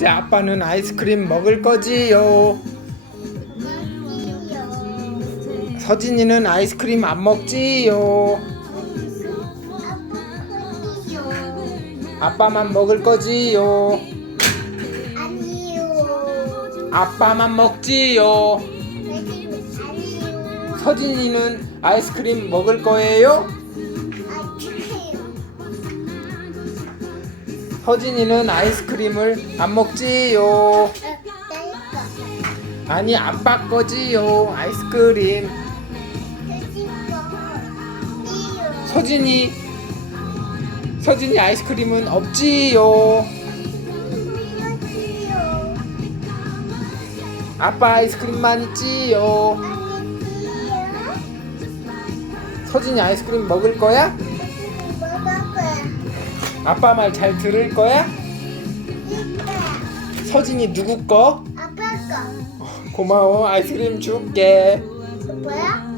이제 아빠는 아이스크림 먹을 거지요. 서진이는 아이스크림 안 먹지요. 아빠 아빠만 먹을 거지요. 아빠만 먹지요. 서진이는 아이스크림 먹을 거예요? 서진이는 아이스크림을 안 먹지요. 어, 아니 아빠 거지요. 아이스크림. 서진이 서진이 아이스크림은 없지요. 아빠 아이스크림만 있지요. 서진이 아이스크림 먹을 거야? 아빠 말 잘 들을 거야? 서진이 누구 거? 아빠 거 고마워 아이스크림 줄게. 뭐야?